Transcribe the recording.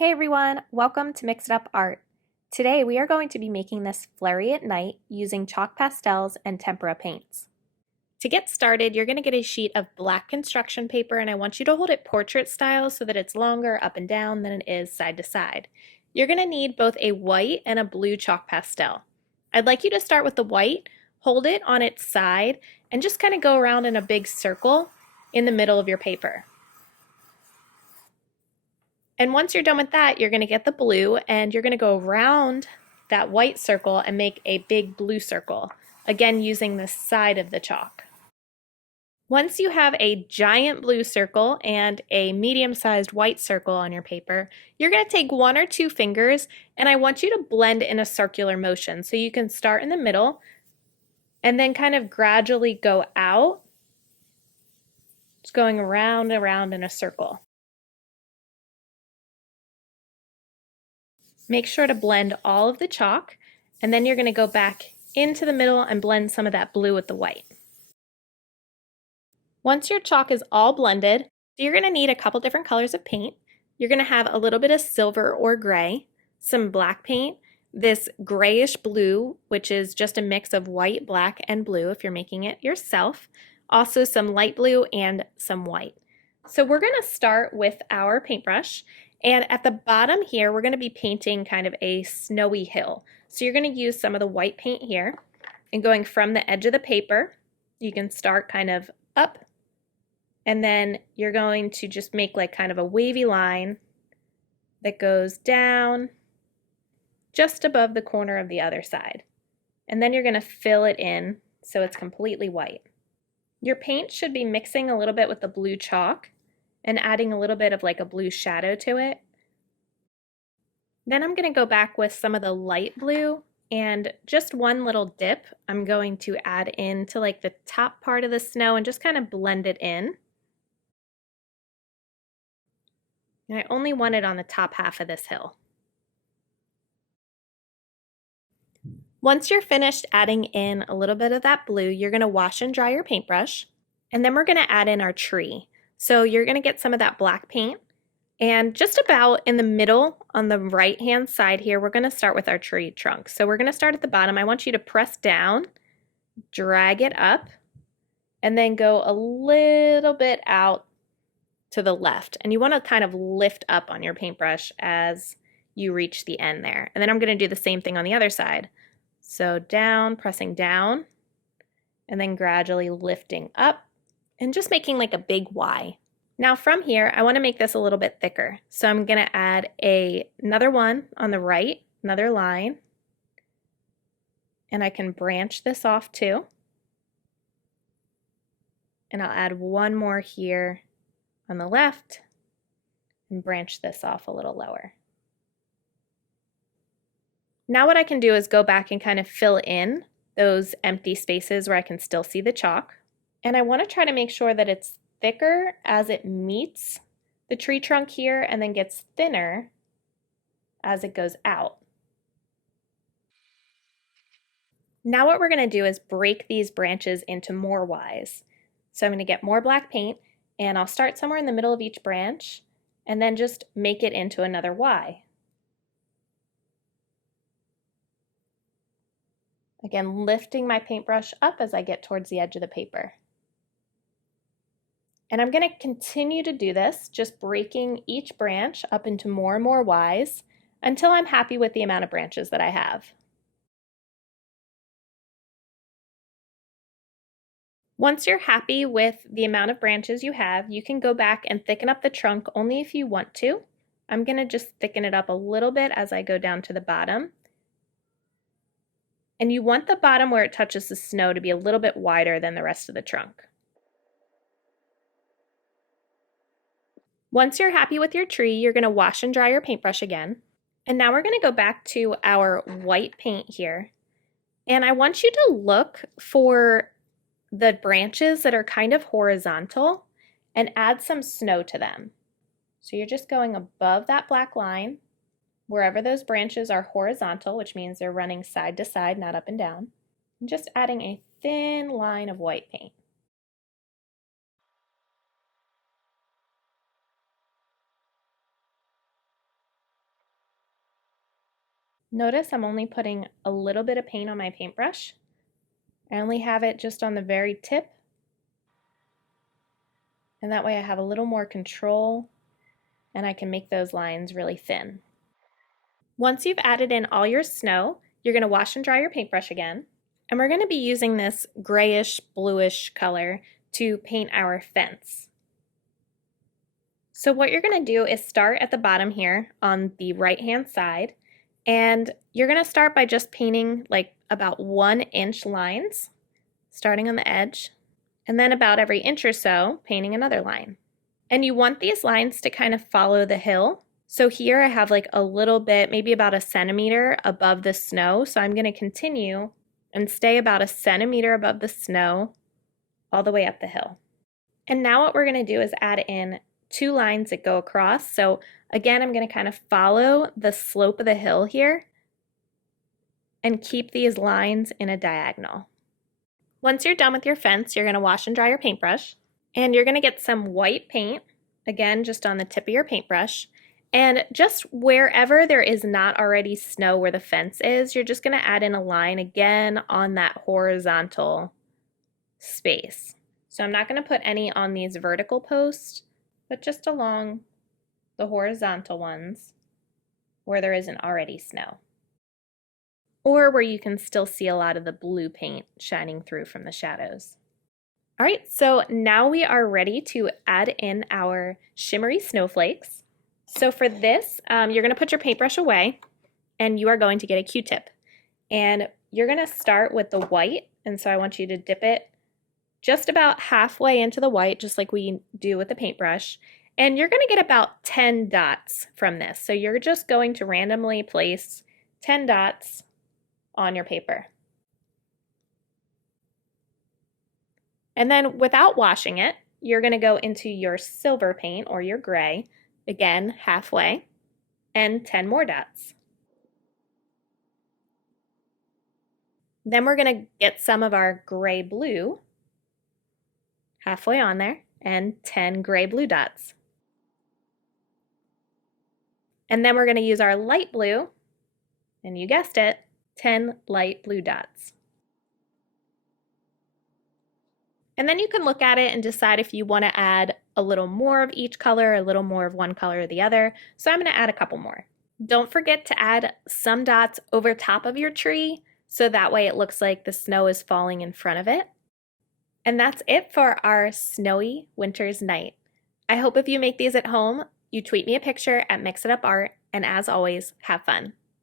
Hey everyone, welcome to Mix It Up Art. Today we are going to be making this flurry at night using chalk pastels and tempera paints. To get started, you're going to get a sheet of black construction paper and I want you to hold it portrait style so that it's longer up and down than it is side to side. You're going to need both a white and a blue chalk pastel. I'd like you to start with the white, hold it on its side, and just kind of go around in a big circle in the middle of your paper. And once you're done with that, you're going to get the blue and you're going to go around that white circle and make a big blue circle, again using the side of the chalk. Once you have a giant blue circle and a medium-sized white circle on your paper, you're going to take one or two fingers and I want you to blend in a circular motion. So you can start in the middle and then kind of gradually go out, just going around and around in a circle. Make sure to blend all of the chalk, and then you're going to go back into the middle and blend some of that blue with the white. Once your chalk is all blended, you're going to need a couple different colors of paint. You're going to have a little bit of silver or gray, some black paint, this grayish blue, which is just a mix of white, black, and blue if you're making it yourself, also some light blue and some white. So we're going to start with our paintbrush. And at the bottom here, we're going to be painting kind of a snowy hill. So you're going to use some of the white paint here and going from the edge of the paper, you can start kind of up and then you're going to just make like kind of a wavy line that goes down just above the corner of the other side. And then you're going to fill it in so it's completely white. Your paint should be mixing a little bit with the blue chalk and adding a little bit of like a blue shadow to it. Then I'm going to go back with some of the light blue and just one little dip I'm going to add into like the top part of the snow and just kind of blend it in. And I only want it on the top half of this hill. Once you're finished adding in a little bit of that blue, you're going to wash and dry your paintbrush, and then we're going to add in our tree. So you're going to get some of that black paint, and just about in the middle on the right hand side here, we're going to start with our tree trunk. So we're going to start at the bottom. I want you to press down, drag it up, and then go a little bit out to the left. And you want to kind of lift up on your paintbrush as you reach the end there. And then I'm going to do the same thing on the other side. So down, pressing down, and then gradually lifting up and just making like a big Y. Now from here, I want to make this a little bit thicker. So I'm going to add another one on the right, another line, and I can branch this off too. And I'll add one more here on the left and branch this off a little lower. Now what I can do is go back and kind of fill in those empty spaces where I can still see the chalk. And I want to try to make sure that it's thicker as it meets the tree trunk here and then gets thinner as it goes out. Now what we're going to do is break these branches into more Ys. So I'm going to get more black paint and I'll start somewhere in the middle of each branch and then just make it into another Y. Again, lifting my paintbrush up as I get towards the edge of the paper. And I'm going to continue to do this, just breaking each branch up into more and more Ys until I'm happy with the amount of branches that I have. Once you're happy with the amount of branches you have, you can go back and thicken up the trunk only if you want to. I'm going to just thicken it up a little bit as I go down to the bottom. And you want the bottom where it touches the snow to be a little bit wider than the rest of the trunk. Once you're happy with your tree, you're going to wash and dry your paintbrush again. And now we're going to go back to our white paint here. And I want you to look for the branches that are kind of horizontal and add some snow to them. So you're just going above that black line, wherever those branches are horizontal, which means they're running side to side, not up and down, and just adding a thin line of white paint. Notice I'm only putting a little bit of paint on my paintbrush. I only have it just on the very tip, and that way I have a little more control and I can make those lines really thin. Once you've added in all your snow, you're going to wash and dry your paintbrush again, and we're going to be using this grayish bluish color to paint our fence. So what you're going to do is start at the bottom here on the right hand side, and you're going to start by just painting like about 1-inch lines starting on the edge, and then about every inch or so painting another line. And you want these lines to kind of follow the hill. So here I have like a little bit, maybe about 1 centimeter above the snow, so I'm going to continue and stay about 1 centimeter above the snow all the way up the hill. And now what we're going to do is add in 2 lines that go across. So again, I'm going to kind of follow the slope of the hill here and keep these lines in a diagonal. Once you're done with your fence, you're going to wash and dry your paintbrush, and you're going to get some white paint, again just on the tip of your paintbrush, and just wherever there is not already snow where the fence is, you're just going to add in a line again on that horizontal space. So I'm not going to put any on these vertical posts, but just along the horizontal ones where there isn't already snow, or where you can still see a lot of the blue paint shining through from the shadows. All right, so now we are ready to add in our shimmery snowflakes. So for this, you're going to put your paintbrush away, and you are going to get a Q-tip. And you're going to start with the white, and so I want you to dip it just about halfway into the white, just like we do with the paintbrush. And you're going to get about 10 dots from this. So you're just going to randomly place 10 dots on your paper. And then without washing it, you're going to go into your silver paint or your gray, again halfway, and 10 more dots. Then we're going to get some of our gray blue halfway on there and 10 gray blue dots. And then we're going to use our light blue, and you guessed it, 10 light blue dots. And then you can look at it and decide if you want to add a little more of each color, a little more of one color or the other. So I'm going to add a couple more. Don't forget to add some dots over top of your tree, so that way it looks like the snow is falling in front of it. And that's it for our snowy winter's night. I hope if you make these at home, you tweet me a picture at Mix It Up Art, and as always, have fun.